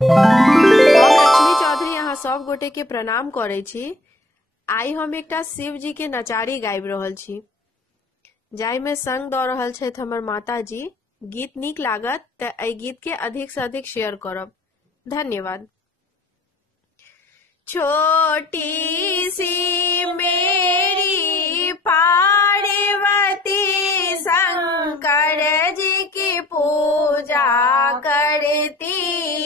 हम लक्ष्मी चौधरी यहाँ सब गोटे के प्रणाम करे छी। आई हम एकटा शिव जी के नचारी गाबि रहल छी, जाहि में संग द रहल छथि हमर माता जी। गीत नीक लागत त एहि गीत के अधिक से अधिक शेयर करब। धन्यवाद। छोटी सी मेरी पार्वती शंकर जी की पूजा करती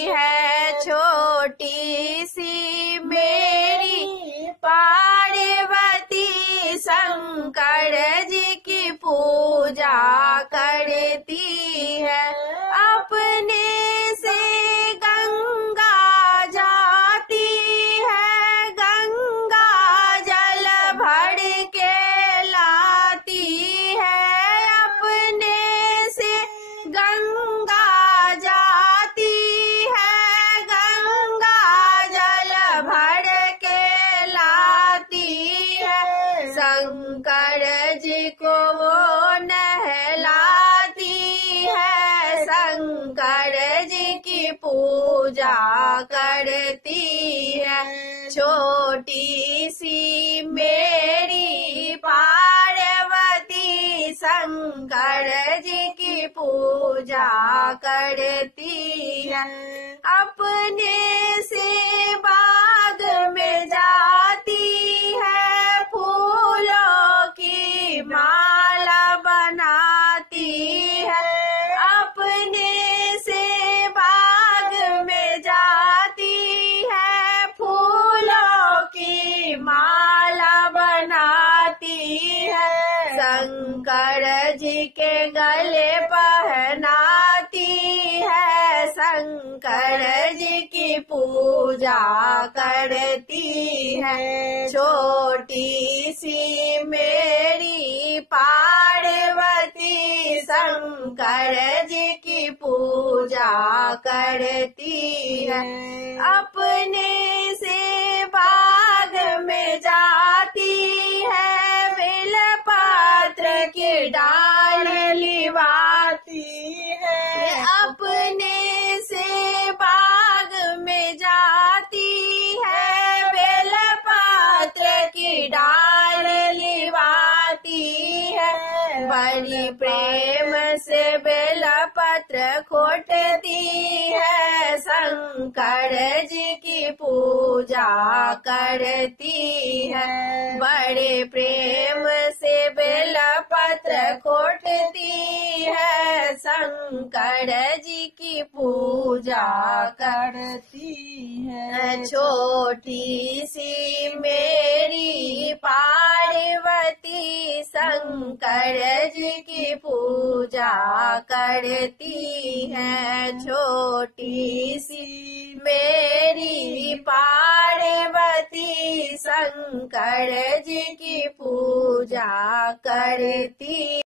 है। छोटी सी मेरी पार्वती शंकर जी की पूजा करती है। अपने से गंगा जाती है, गंगा जल भर के लाती है। अपने से गंगा जाती है, गंगा जल भर के लाती है। शंकर जी को वो नहलाती है, शंकर जी की पूजा करती है। छोटी सी मेरी पार्वती शंकर जी की पूजा करती है। अपने से बाग में जाती है, फूलों की माला बनाती है। अपने से बाग में जाती है, फूलों की माला बनाती है। शंकर जी के गले पहनाती है, शंकर जी की पूजा करती है। छोटी सी मेरी पार्वती शंकर जी की पूजा करती है। अपने से बाग में जाती है, बेलपत्र की डाल लिवाती है। अपने से बाग में जाती है, बेलपत्र की डाल लिवाती है। बड़ी प्रेम से बेलपत्र खोटती है, शंकर जी की पूजा करती है। बड़े प्रेम से बेलपत्र खोटती है, शंकर जी की पूजा करती है। छोटी सी मेरी पार्वती शंकर जी की पूजा करती है। छोटी सी मेरी पार्वती शंकर जी की पूजा करती